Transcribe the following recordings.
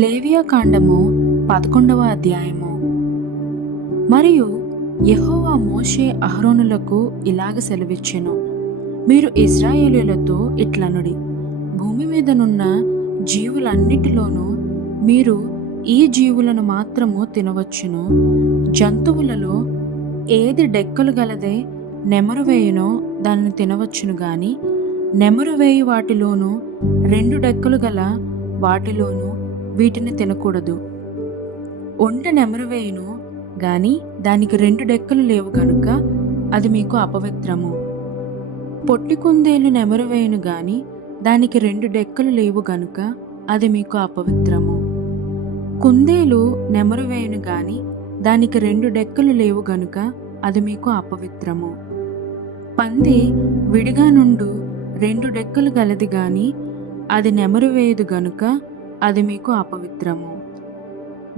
లేవియాకాండము 11వ అధ్యాయము. మరియు యెహోవా మోషే అహరోనులకు ఇలాగ సెలవిచ్చెను, మీరు ఇశ్రాయేలీయులతో ఇట్లనుడి, భూమి మీదనున్న జీవులన్నిటిలోనూ మీరు ఈ జీవులను మాత్రము తినవచ్చును. జంతువులలో ఏది డెక్కలు గలదే నెమరు వేయునో దానిని తినవచ్చును గాని, నెమరు వేయు వాటిలోనూ 2 డెక్కలు గల వాటిలోనూ వీటిని తినకూడదు. ఒంటె నెమరు వేయును గాని దానికి 2 డెక్కలు లేవు గనుక అది మీకు అపవిత్రము. పొట్టి కుందేలు నెమరు వేయును గాని దానికి 2 డెక్కలు లేవు గనుక అది మీకు అపవిత్రము. కుందేలు నెమరు వేయును గాని దానికి 2 డెక్కలు లేవు గనుక అది మీకు అపవిత్రము. పంది విడిగా నుండు 2 డెక్కలు గలది గాని అది నెమరు వేయదు గనుక అది మీకు అపవిత్రము.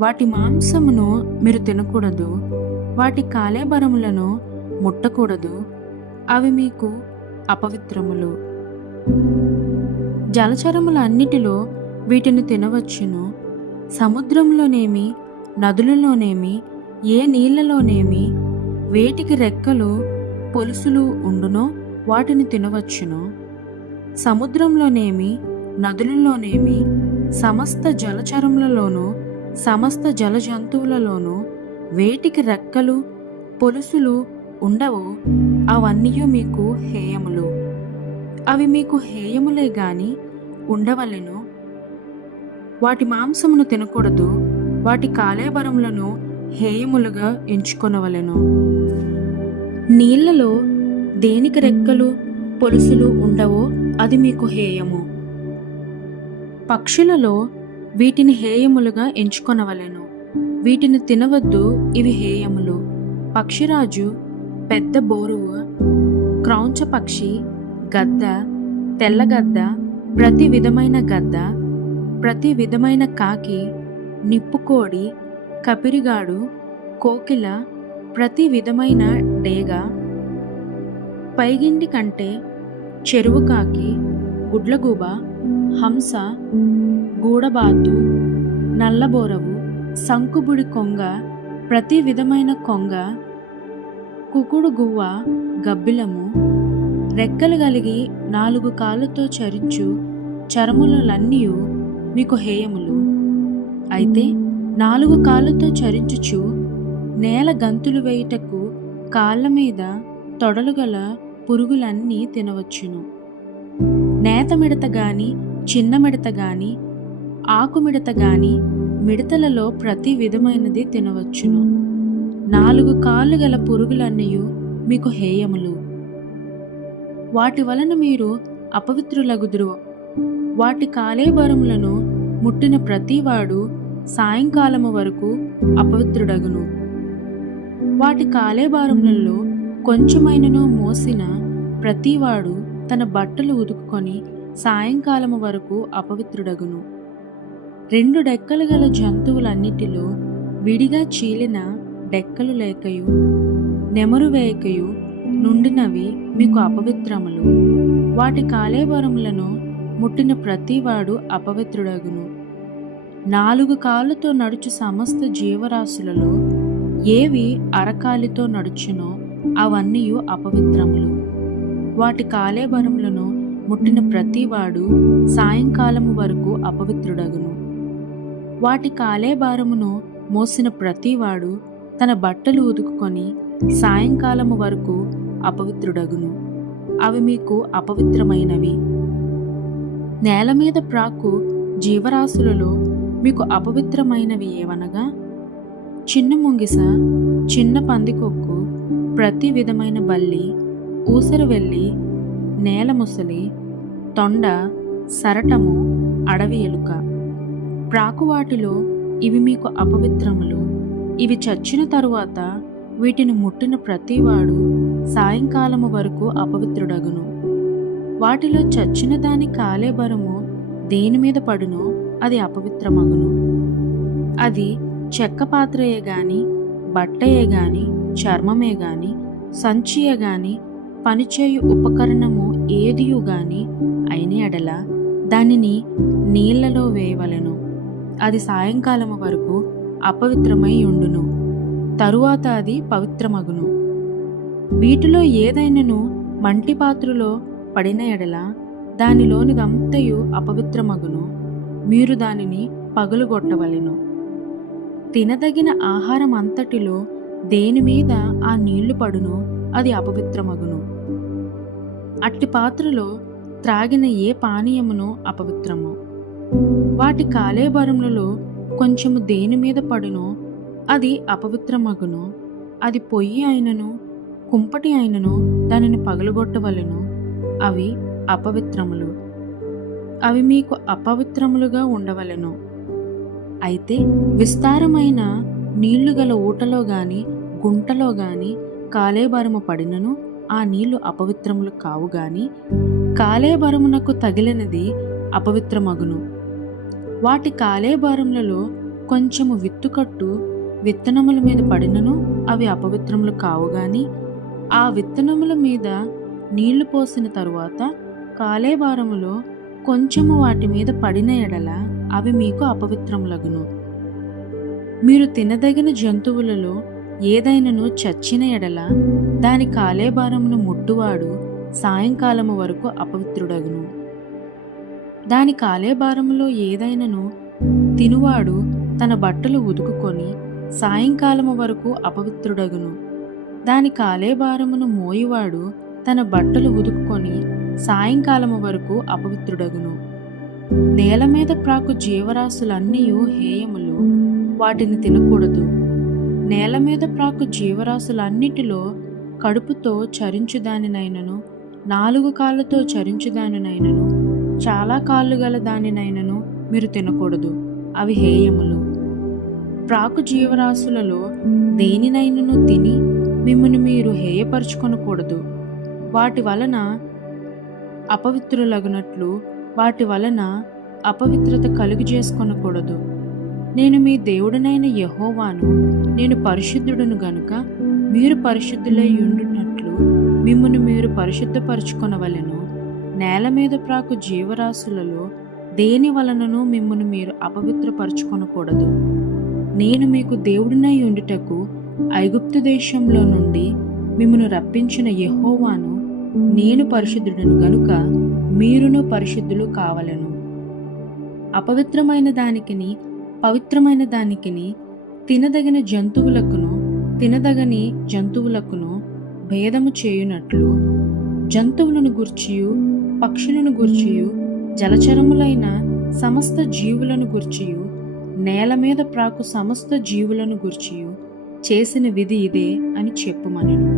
వాటి మాంసమును మీరు తినకూడదు, వాటి కాలేబరములను ముట్టకూడదు, అవి మీకు అపవిత్రములు. జలచరములన్నిటిలో వీటిని తినవచ్చును. సముద్రంలోనేమి నదులలోనేమి ఏ నీళ్లలోనేమి వేటికి రెక్కలు పొలుసులు ఉండునో వాటిని తినవచ్చును. సముద్రంలోనేమి నదులలోనేమి సమస్త జలచరములలోనూ సమస్త జలజంతువులలోనూ వేటికి రెక్కలు పొలుసులు ఉండవో అవన్నీ మీకు హేయములు. అవి మీకు హేయములే గాని ఉండవలెను. వాటి మాంసమును తినకూడదు, వాటి కాలేబరములను హేయములుగా ఎంచుకొనవలెను. నీళ్లలో దేనికి రెక్కలు పొలుసులు ఉండవో అది మీకు హేయము. పక్షులలో వీటిని హేయములుగా ఎంచుకొనవలెను. వీటిని తినవద్దు, ఇవి హేయములు. పక్షిరాజు, పెద్ద బోరువు, క్రౌంచ పక్షి, గద్ద, తెల్లగద్ద, ప్రతి విధమైన గద్ద, ప్రతి విధమైన కాకి, నిప్పుకోడి, కపిరిగాడు, కోకిల, ప్రతి విధమైన డేగ, పైగిండి కంటే, చెరువు కాకి, గుడ్లగూబ, హంస, గూడబాతు, నల్లబోరవు, సంకుబుడి కొంగ, ప్రతి విధమైన కొంగ, కుకుడు గువ్వ, గబ్బిలము, రెక్కలు కలిగి 4 కాళ్ళతో చరించు చరములన్నీ మీకు హేయములు. అయితే 4 కాళ్ళతో చరించుచు నేల గంతులు వేయుటకు కాళ్ళ మీద తొడలు గల పురుగులన్నీ తినవచ్చును. నేత మిడత గాని చిన్న మిడత గాని ఆకు మిడత గాని మిడతలలో ప్రతి విధమైనది తినవచ్చును. 4 కాళ్ళు గల పురుగులన్నీ మీకు హేయములు. వాటి వలన మీరు అపవిత్రులగుదురు. వాటి కాలేబరములను ముట్టిన ప్రతివాడు సాయంకాలము వరకు అపవిత్రుడగును. వాటి కాలేబారములలో కొంచెమైనను మోసిన ప్రతివాడు తన బట్టలు ఉదుకుకొని సాయంకాలము వరకు అపవిత్రుడగును. 2 డెక్కలు గల జంతువులన్నిటిలో విడిగా చీలిన డెక్కలు లేకయు నెమరు వేయకయు నుండినవి మీకు అపవిత్రములు. వాటి కాలేబరములను ముట్టిన ప్రతివాడు అపవిత్రుడగును. 4 కాళ్ళతో నడుచు సమస్త జీవరాశులలో ఏవి అరకాలితో నడుచునో అవన్నీ అపవిత్రములు. వాటి కాలేబరములను ముట్టిన ప్రతివాడు సాయంకాలము వరకు అపవిత్రుడగును. వాటి కాలేబారమును మోసిన ప్రతివాడు తన బట్టలు ఉదుకుకొని సాయంకాలము వరకు అపవిత్రుడగును. అవి మీకు అపవిత్రమైనవి. నేల మీద ప్రాకు జీవరాశులలో మీకు అపవిత్రమైనవి ఏవనగా, చిన్న ముంగిస, చిన్న పందికొక్కు, ప్రతి విధమైన బల్లి, ఊసరవెల్లి, నేల ముసలి, తొండ, సరటము, అడవి ఎలుక. ప్రాకువాటిలో ఇవి మీకు అపవిత్రములు. ఇవి చచ్చిన తరువాత వీటిని ముట్టిన ప్రతివాడు సాయంకాలము వరకు అపవిత్రుడగును. వాటిలో చచ్చిన దాని కాలేబరము దేని మీద పడునో అది అపవిత్రమగును. అది చెక్క పాత్రయే గాని బట్టయే గాని చర్మమే గాని సంచియే గాని పనిచేయు ఉపకరణము ఏదియు గాని అయిన ఎడల దానిని నీళ్లలో వేయవలెను. అది సాయంకాలము వరకు అపవిత్రమై ఉండును, తరువాత అది పవిత్రమగును. వీటిలో ఏదైనను మంటి పాత్రలో పడిన ఎడల దానిలోనిదంతయు అపవిత్రమగును, మీరు దానిని పగులుగొట్టవలెను. తినదగిన ఆహారం అంతటిలో దేని మీద ఆ నీళ్లు పడునో అది అపవిత్రమగును. అట్టి పాత్రలో త్రాగిన ఏ పానీయమునో అపవిత్రము. వాటి కాలేబరములలో కొంచెము దేని మీద పడునో అది అపవిత్రమగును. అది పొయ్యి అయినను కుంపటి అయినను దానిని పగలగొట్టవలెను. అవి అపవిత్రములు, అవి మీకు అపవిత్రములుగా ఉండవలెను. అయితే విస్తారమైన నీళ్లు గల ఊటలో గాని గుంటలో గాని కాలేబరము పడినను ఆ నీళ్లు అపవిత్రములు కావు గాని కాలేబరమునకు తగిలినది అపవిత్రమగును. వాటి కాలేబరములలో కొంచెము విత్తుకట్టు విత్తనముల మీద పడినను అవి అపవిత్రములు కావు గాని ఆ విత్తనముల మీద నీళ్లు పోసిన తరువాత కాలేబారములో కొంచెము వాటి మీద పడిన ఎడల అవి మీకు అపవిత్రములగును. మీరు తినదగిన జంతువులలో ఏదైనను చచ్చిన ఎడల దాని కాలేబారమును ముట్టువాడు సాయంకాలము వరకు అపవిత్రుడగును. దాని కాలేబారములో ఏదైనను తినువాడు తన బట్టలు ఉదుకుకొని సాయంకాలము వరకు అపవిత్రుడగును. దాని కాలేబారమును మోయివాడు తన బట్టలు ఉదుకుకొని సాయంకాలము వరకు అపవిత్రుడగును. నేల మీద ప్రాకు జీవరాశులన్నీయు హేయములు, వాటిని తినకూడదు. నేల మీద ప్రాకు జీవరాశులన్నిటిలో కడుపుతో చరించుదానినైనను 4 కాళ్ళతో చరించుదానినైనను చాలా కాళ్ళు గల దానినైనను మీరు తినకూడదు, అవి హేయములు. ప్రాకు జీవరాశులలో దేనినైనను తిని మిమ్మును మీరు హేయపరుచుకొనకూడదు. వాటి వలన అపవిత్రులగునట్లు వాటి వలన అపవిత్రత కలుగు చేసుకొనకూడదు. నేను మీ దేవుడనైన యెహోవాను, నేను పరిశుద్ధుడును గనుక మీరు పరిశుద్ధులై ఉండునట్లు మిమ్మును మీరు పరిశుద్ధపరచుకొనవలెను. నేల మీద ప్రాకు జీవరాశులలో దేని వలనను మిమ్మును మీరు అపవిత్రపరచుకొనకూడదు. నేను మీకు దేవుడినై ఉండుటకు ఐగుప్తు దేశంలో నుండి మిమ్మును రప్పించిన యెహోవాను, నేను పరిశుద్ధుడను గనుక మీరును పరిశుద్ధులు కావలెను. అపవిత్రమైన దానికిని పవిత్రమైన దానికిని తినదగిన జంతువులకును తినదగని జంతువులకును భేదము చేయునట్లు జంతువులను గూర్చియు పక్షులను గూర్చియు జలచరములైన సమస్త జీవులను గూర్చియు నేల మీద ప్రాకు సమస్త జీవులను గూర్చియు చేసిన విధి ఇదే అని చెప్పుమనెను.